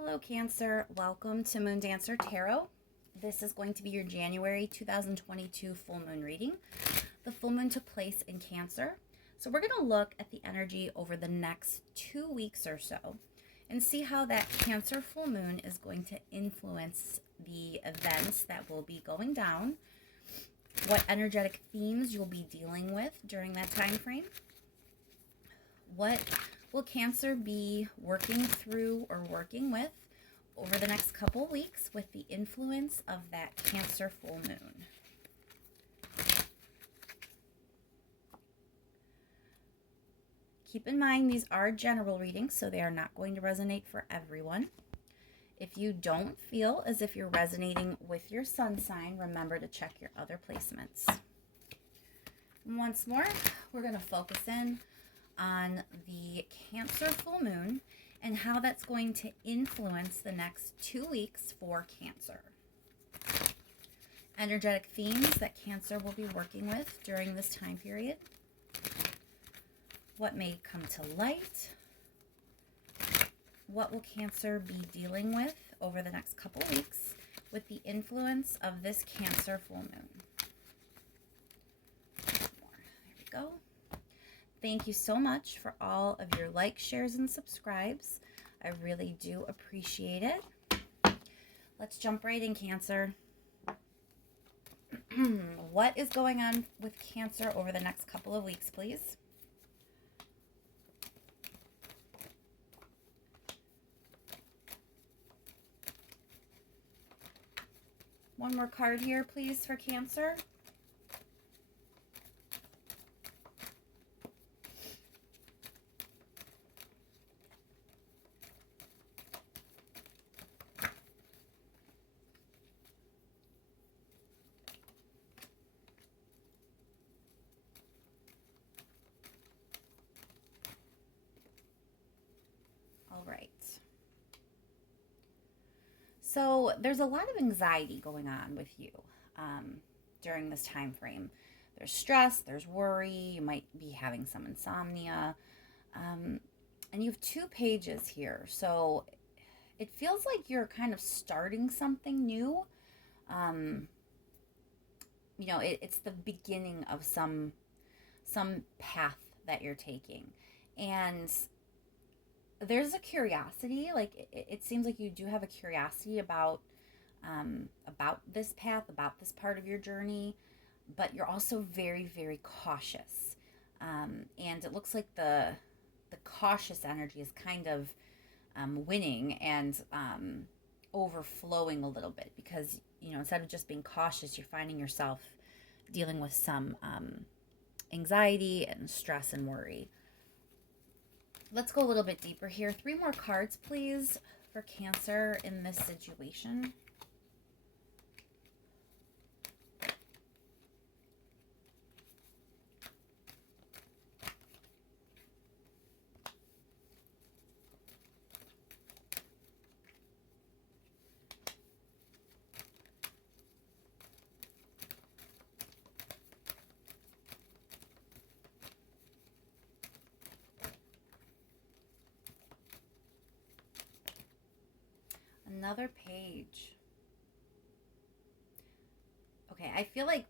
Hello Cancer, welcome to Moon Dancer Tarot. This is going to be your January 2022 full moon reading. The full moon took place in Cancer. So we're going to look at the energy over the next 2 weeks or so and see how that Cancer full moon is going to influence the events that will be going down, what energetic themes you'll be dealing with during that time frame. What will Cancer be working through or working with over the next couple weeks with the influence of that Cancer full moon? Keep in mind these are general readings, so they are not going to resonate for everyone. If you don't feel as if you're resonating with your sun sign, remember to check your other placements. And once more, we're going to focus in on the Cancer full moon and how that's going to influence the next 2 weeks for Cancer. Energetic themes that Cancer will be working with during this time period. What may come to light? What will Cancer be dealing with over the next couple weeks with the influence of this Cancer full moon? There we go. Thank you so much for all of your likes, shares, and subscribes. I really do appreciate it. Let's jump right in, Cancer. What is going on with Cancer over the next couple of weeks, please? One more card here, please, for Cancer. All right. So there's a lot of anxiety going on with you during this time frame. There's stress, there's worry, you might be having some insomnia. And you have 2 pages here. So it feels like you're kind of starting something new. It's the beginning of some path that you're taking. And there's a curiosity, like it seems like you do have a curiosity about this path, about this part of your journey, but you're also very, very cautious. And it looks like the cautious energy is kind of winning and overflowing a little bit because, instead of just being cautious, you're finding yourself dealing with some anxiety and stress and worry. Let's go a little bit deeper here. 3 more cards, please, for Cancer in this situation. Another page. Okay, I feel like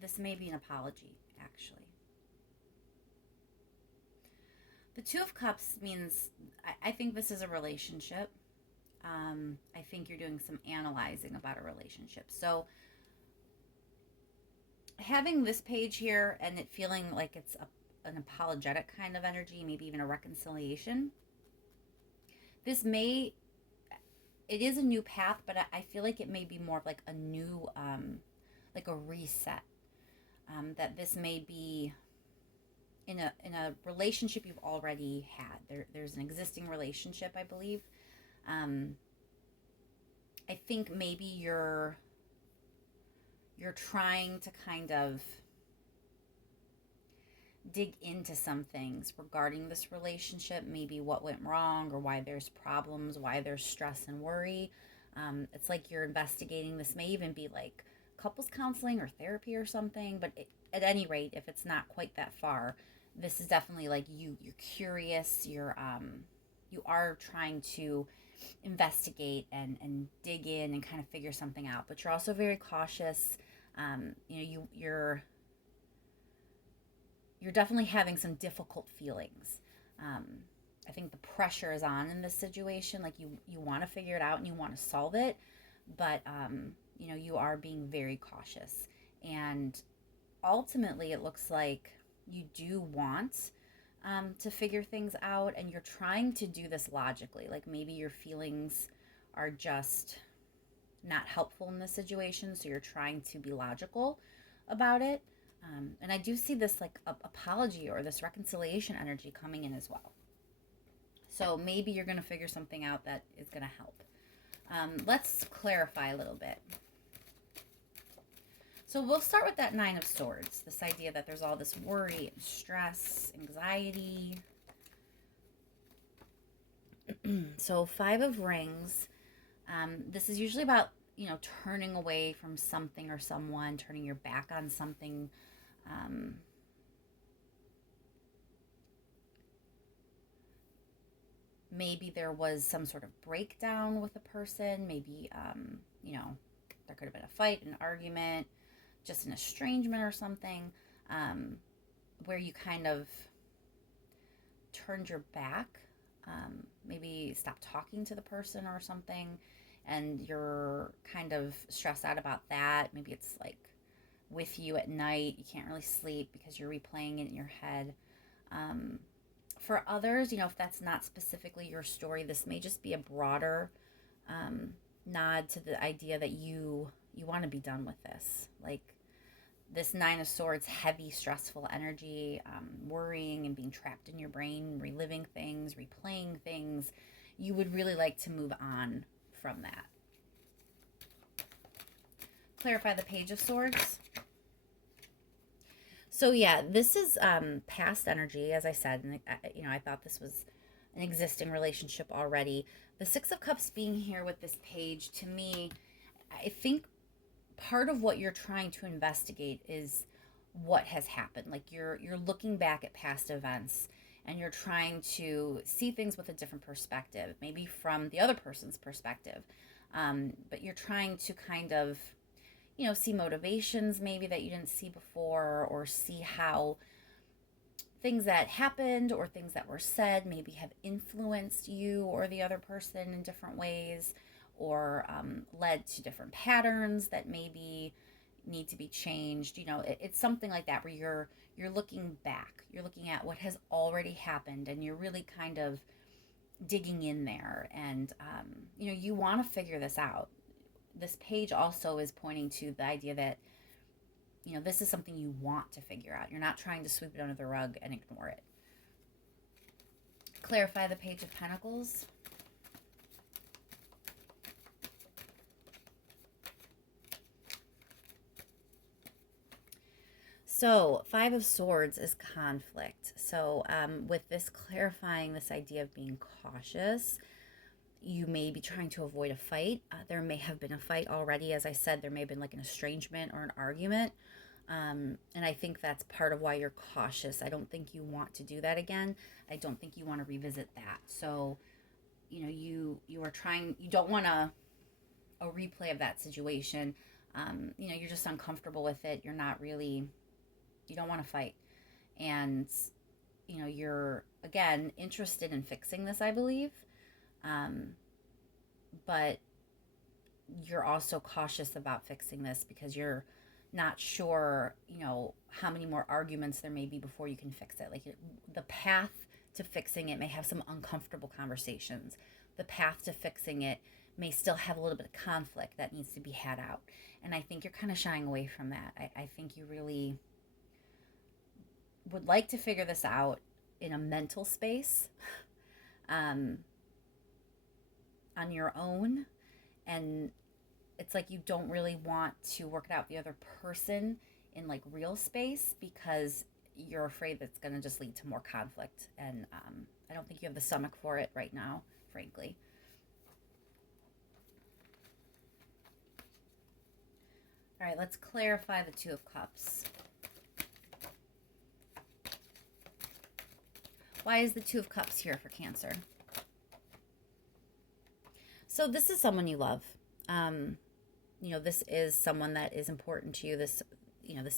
this may be an apology, actually. The 2 of Cups means, I think this is a relationship. I think you're doing some analyzing about a relationship. So having this page here and it feeling like it's an apologetic kind of energy, maybe even a reconciliation, it is a new path, but I feel like it may be more of like a new, like a reset. That this may be in a relationship you've already had. There's an existing relationship, I believe. I think maybe you're trying to kind of dig into some things regarding this relationship, maybe what went wrong or why there's problems, why there's stress and worry. It's like you're investigating. This may even be like couples counseling or therapy or something, but at any rate, if it's not quite that far, this is definitely like you're curious, you are trying to investigate and dig in and kind of figure something out, but you're also very cautious. You're definitely having some difficult feelings. um, I think the pressure is on in this situation. Like you want to figure it out and you want to solve it, but you are being very cautious. And ultimately, it looks like you do want to figure things out, and you're trying to do this logically. Like maybe your feelings are just not helpful in this situation, so you're trying to be logical about it. And I do see this like apology or this reconciliation energy coming in as well. So maybe you're going to figure something out that is going to help. Let's clarify a little bit. So we'll start with that Nine of Swords, this idea that there's all this worry and stress, anxiety. So Five of Rings, this is usually about, turning away from something or someone, turning your back on something. Maybe there was some sort of breakdown with a person. Maybe, there could have been a fight, an argument, just an estrangement or something, where you kind of turned your back, maybe stopped talking to the person or something, and you're kind of stressed out about that. Maybe it's like with you at night, you can't really sleep because you're replaying it in your head. For others, if that's not specifically your story, this may just be a broader nod to the idea that you want to be done with this. Like this Nine of Swords, heavy, stressful energy, worrying and being trapped in your brain, reliving things, replaying things. You would really like to move on from that. Clarify the Page of Swords. So yeah, this is past energy, as I said, and I thought this was an existing relationship already. The Six of Cups being here with this page, to me, I think part of what you're trying to investigate is what has happened. Like you're looking back at past events and you're trying to see things with a different perspective, maybe from the other person's perspective. But you're trying to kind of, see motivations maybe that you didn't see before, or see how things that happened or things that were said maybe have influenced you or the other person in different ways, or led to different patterns that maybe need to be changed. It's something like that, where you're looking back, you're looking at what has already happened, and you're really kind of digging in there, and you want to figure this out. This page also is pointing to the idea that this is something you want to figure out. You're not trying to sweep it under the rug and ignore it. Clarify the Page of Pentacles. So Five of Swords is conflict. So with this clarifying this idea of being cautious, you may be trying to avoid a fight. There may have been a fight already. As I said, there may have been like an estrangement or an argument. And I think that's part of why you're cautious. I don't think you want to do that again. I don't think you want to revisit that. So, you are trying, you don't want a replay of that situation. You're just uncomfortable with it. You're not really, you don't want to fight. And, you're, again, interested in fixing this, I believe. But you're also cautious about fixing this because you're not sure, how many more arguments there may be before you can fix it. Like the path to fixing it may have some uncomfortable conversations. The path to fixing it may still have a little bit of conflict that needs to be had out. And I think you're kind of shying away from that. I think you really would like to figure this out in a mental space. On your own, and it's like you don't really want to work it out with the other person in like real space because you're afraid that's going to just lead to more conflict, and I don't think you have the stomach for it right now, frankly. All right, let's clarify the Two of Cups. Why is the Two of Cups here for Cancer? So this is someone you love. This is someone that is important to you. This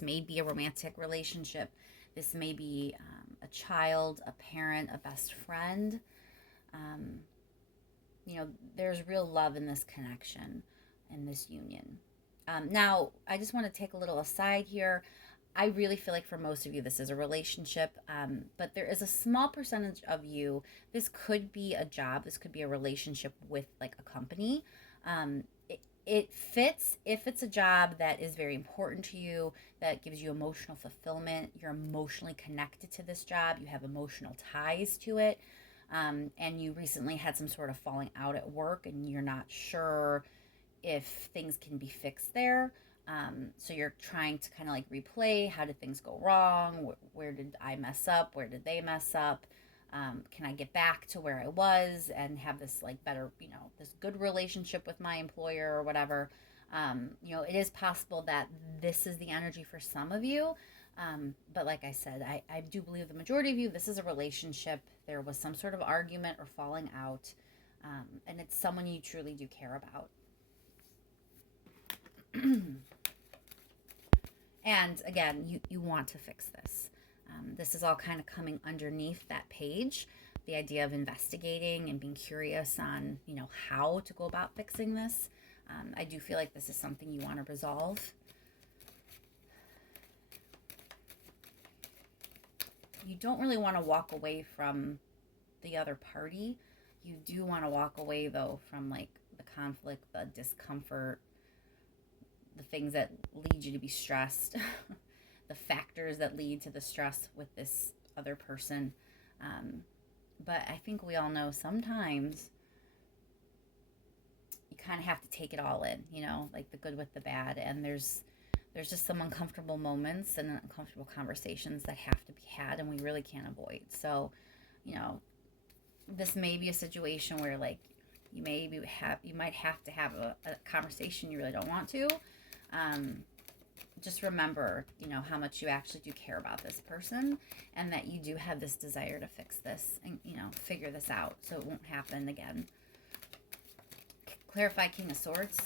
may be a romantic relationship. This may be a child, a parent, a best friend. Um, there's real love in this connection, in this union. Now, I just want to take a little aside here. I really feel like for most of you, this is a relationship, but there is a small percentage of you. This could be a job. This could be a relationship with like a company. It fits if it's a job that is very important to you, that gives you emotional fulfillment. You're emotionally connected to this job. You have emotional ties to it. And you recently had some sort of falling out at work and you're not sure if things can be fixed there. So you're trying to kind of like replay, how did things go wrong? Where did I mess up? Where did they mess up? Can I get back to where I was and have this like better, this good relationship with my employer or whatever? It is possible that this is the energy for some of you. But like I said, I do believe the majority of you, this is a relationship. There was some sort of argument or falling out. And it's someone you truly do care about. And again, you want to fix this. This is all kind of coming underneath that page. The idea of investigating and being curious on, how to go about fixing this. I do feel like this is something you want to resolve. You don't really want to walk away from the other party. You do want to walk away, though, from like the conflict, the discomfort, the things that lead you to be stressed, the factors that lead to the stress with this other person. But I think we all know sometimes you kind of have to take it all in, like the good with the bad. And there's just some uncomfortable moments and uncomfortable conversations that have to be had and we really can't avoid. So, this may be a situation where like you might have to have a conversation you really don't want to. Just remember, how much you actually do care about this person and that you do have this desire to fix this and, figure this out so it won't happen again. Clarify King of Swords.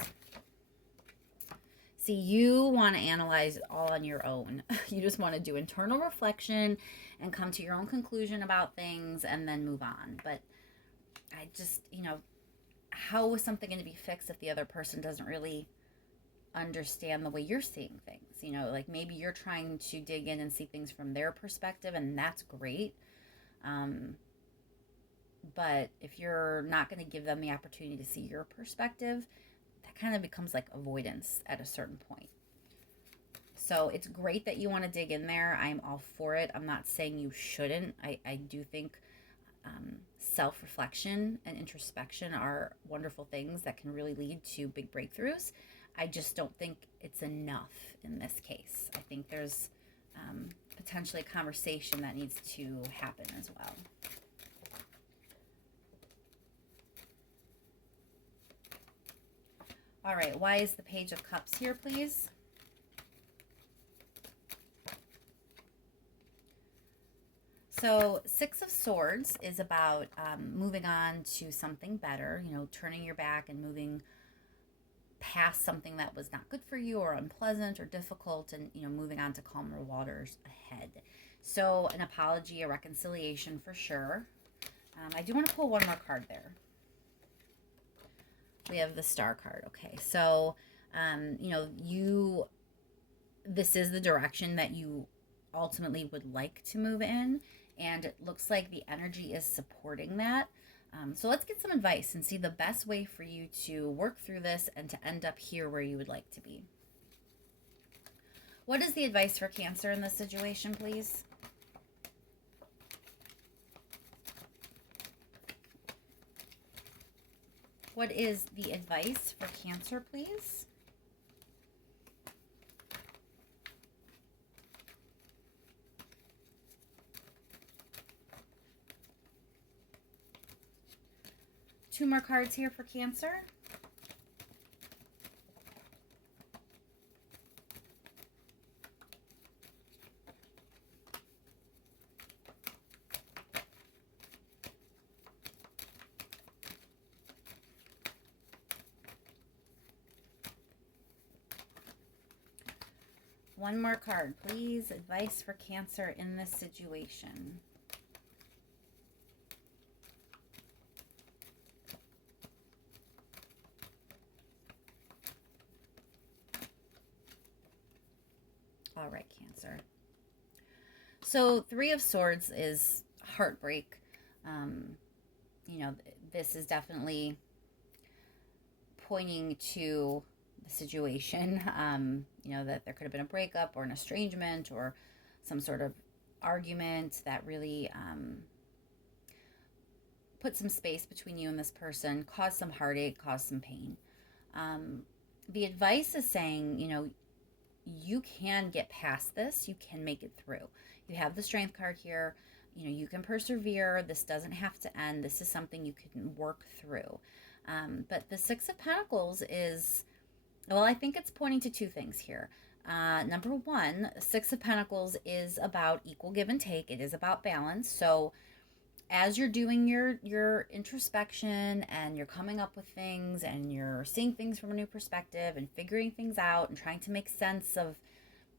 See, you want to analyze it all on your own. You just want to do internal reflection and come to your own conclusion about things and then move on. But I just, how is something going to be fixed if the other person doesn't really understand the way you're seeing things? Like maybe you're trying to dig in and see things from their perspective, and that's great. But if you're not going to give them the opportunity to see your perspective, that kind of becomes like avoidance at a certain point. So it's great that you want to dig in there. I'm all for it. I'm not saying you shouldn't. I do think self-reflection and introspection are wonderful things that can really lead to big breakthroughs. I just don't think it's enough in this case. I think there's potentially a conversation that needs to happen as well. All right, why is the Page of Cups here, please? So 6 of Swords is about moving on to something better, turning your back and moving past something that was not good for you or unpleasant or difficult and, moving on to calmer waters ahead. So an apology, a reconciliation for sure. I do want to pull one more card there. We have the Star card. Okay, so, this is the direction that you ultimately would like to move in, and it looks like the energy is supporting that. So let's get some advice and see the best way for you to work through this and to end up here where you would like to be. What is the advice for Cancer in this situation, please? What is the advice for Cancer, please? Two more cards here for Cancer. One more card, please. Advice for Cancer in this situation. All right, Cancer. So 3 of Swords is heartbreak. You know, this is definitely pointing to the situation. You know, that there could have been a breakup or an estrangement or some sort of argument that really put some space between you and this person, caused some heartache, caused some pain. The advice is saying, you know, you can get past this. You can make it through. You have the Strength card here. You know, you can persevere. This doesn't have to end. This is something you can work through. But the 6 of Pentacles is, well, I think it's pointing to 2 things here. Number 1, 6 of Pentacles is about equal give and take. It is about balance. So as you're doing your introspection and you're coming up with things and you're seeing things from a new perspective and figuring things out and trying to make sense of,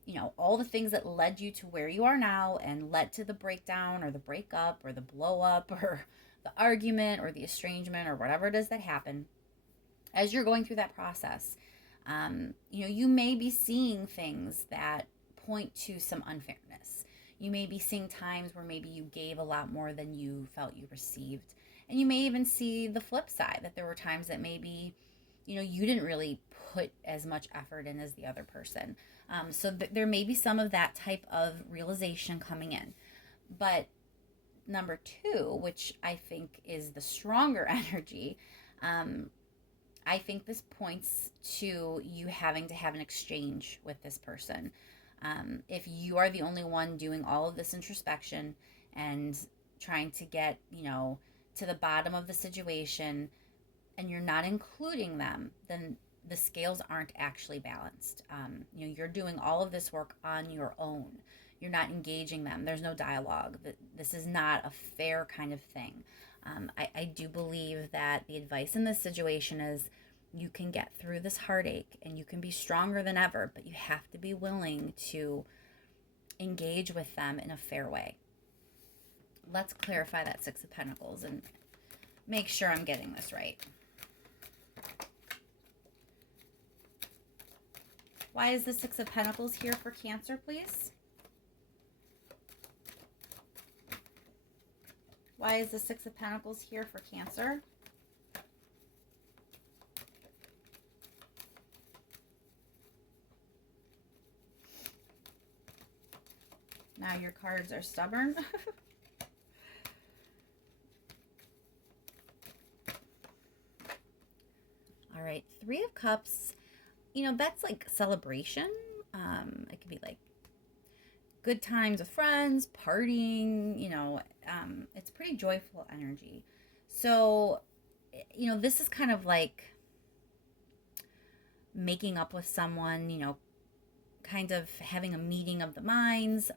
you know, all the things that led you to where you are now and led to the breakdown or the breakup or the blow up or the argument or the estrangement or whatever it is that happened, as you're going through that process, you know, you may be seeing things that point to some unfairness. You may be seeing times where maybe you gave a lot more than you felt you received. And you may even see the flip side, that there were times that maybe, you know, you didn't really put as much effort in as the other person. So there may be some of that type of realization coming in. But number 2, which I think is the stronger energy, I think this points to you having to have an exchange with this person. If you are the only one doing all of this introspection and trying to get, you know, to the bottom of the situation and you're not including them, then the scales aren't actually balanced. You know, you're doing all of this work on your own. You're not engaging them. There's no dialogue. This is not a fair kind of thing. I do believe that the advice in this situation is you can get through this heartache and you can be stronger than ever, but you have to be willing to engage with them in a fair way. Let's clarify that 6 of Pentacles and make sure I'm getting this right. Why is the 6 of Pentacles here for Cancer, please? Why is the 6 of Pentacles here for Cancer? Now your cards are stubborn. All right, 3 of Cups. You know, that's like celebration. It could be like good times with friends, partying, you know, it's pretty joyful energy. So, you know, this is kind of like making up with someone, you know, kind of having a meeting of the minds,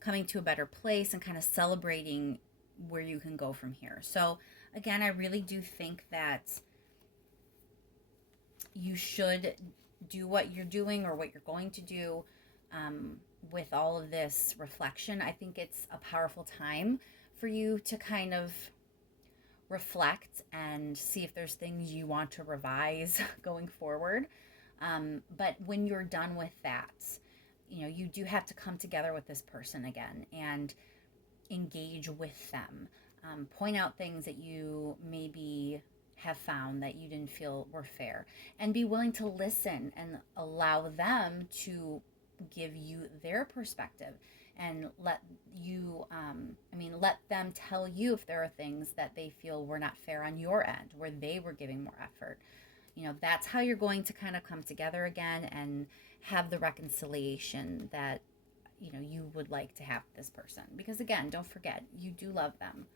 coming to a better place and kind of celebrating where you can go from here. So again, I really do think that you should do what you're doing or what you're going to do with all of this reflection. I think it's a powerful time for you to kind of reflect and see if there's things you want to revise going forward. But when you're done with that, you know, you do have to come together with this person again and engage with them. Point out things that you maybe have found that you didn't feel were fair, and be willing to listen and allow them to give you their perspective and let you, let them tell you if there are things that they feel were not fair on your end, where they were giving more effort. You know, that's how you're going to kind of come together again and have the reconciliation that, you know, you would like to have with this person. Because again, don't forget, you do love them.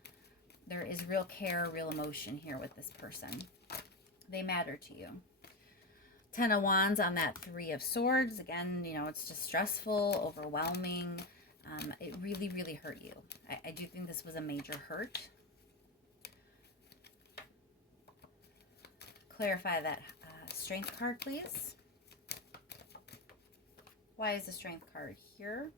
There is real care, real emotion here with this person. They matter to you. 10 of Wands on that 3 of Swords. Again, you know, it's just stressful, overwhelming. It really, really hurt you. I do think this was a major hurt. Clarify that Strength card, please. Why is the Strength card here?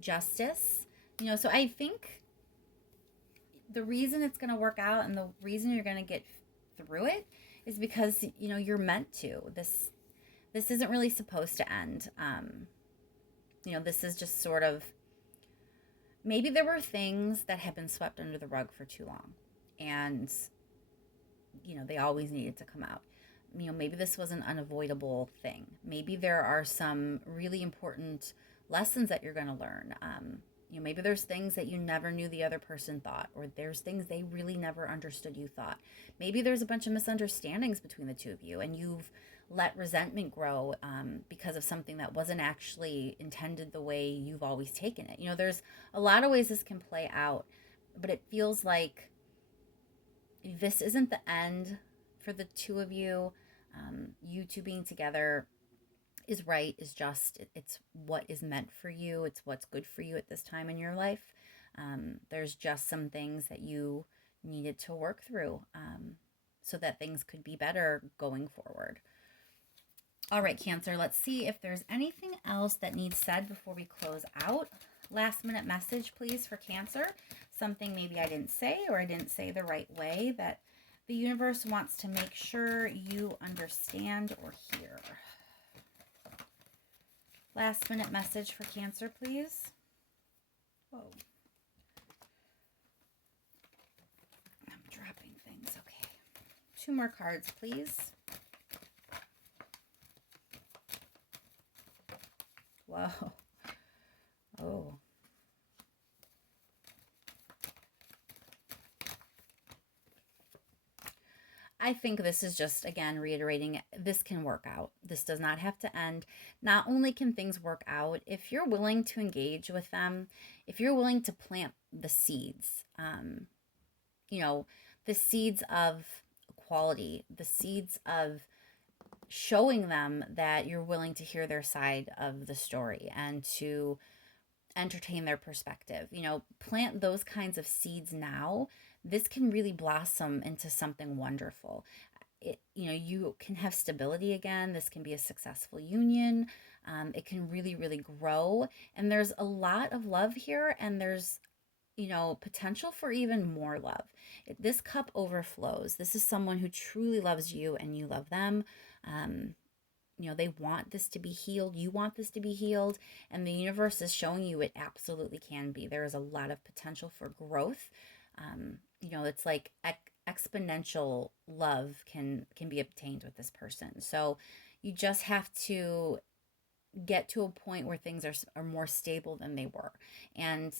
Justice. You know, so I think the reason it's going to work out and the reason you're going to get through it is because, you know, you're meant to. This isn't really supposed to end. You know, this is just sort of, maybe there were things that have been swept under the rug for too long, and, you know, they always needed to come out. You know, maybe this was an unavoidable thing. Maybe there are some really important lessons that you're going to learn. You know, maybe there's things that you never knew the other person thought, or there's things they really never understood you thought. Maybe there's a bunch of misunderstandings between the two of you, and you've let resentment grow because of something that wasn't actually intended the way you've always taken it. You know, there's a lot of ways this can play out, but it feels like this isn't the end for the two of you. You two being together is right, is just, it's what is meant for you. It's what's good for you at this time in your life. There's just some things that you needed to work through so that things could be better going forward. All right, Cancer, let's see if there's anything else that needs said before we close out. Last minute message, please, for Cancer. Something maybe I didn't say, or I didn't say the right way, that the universe wants to make sure you understand or hear. Last minute message for Cancer, please. Whoa. I'm dropping things. Okay. 2 more cards, please. Whoa. Oh. I think this is just, again, reiterating, this can work out. This does not have to end. Not only can things work out, if you're willing to engage with them, if you're willing to plant the seeds, you know, the seeds of equality, the seeds of showing them that you're willing to hear their side of the story and to entertain their perspective. You know, plant those kinds of seeds now. This can really blossom into something wonderful. You know, you can have stability again. This can be a successful union. It can really, really grow. And there's a lot of love here, and there's, you know, potential for even more love. This cup overflows. This is someone who truly loves you and you love them. You know, they want this to be healed. You want this to be healed. And the universe is showing you it absolutely can be. There is a lot of potential for growth. You know, it's like exponential love can be obtained with this person. So you just have to get to a point where things are more stable than they were. And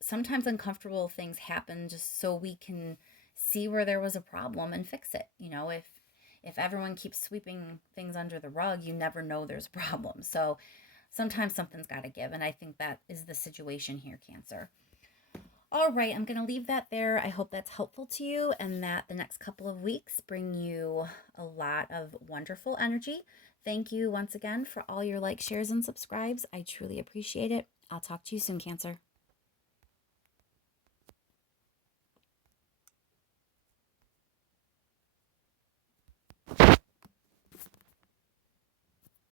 sometimes uncomfortable things happen just so we can see where there was a problem and fix it. You know, if everyone keeps sweeping things under the rug, you never know there's a problem. So sometimes something's got to give. And I think that is the situation here, Cancer. All right, I'm going to leave that there. I hope that's helpful to you, and that the next couple of weeks bring you a lot of wonderful energy. Thank you once again for all your likes, shares, and subscribes. I truly appreciate it. I'll talk to you soon, Cancer.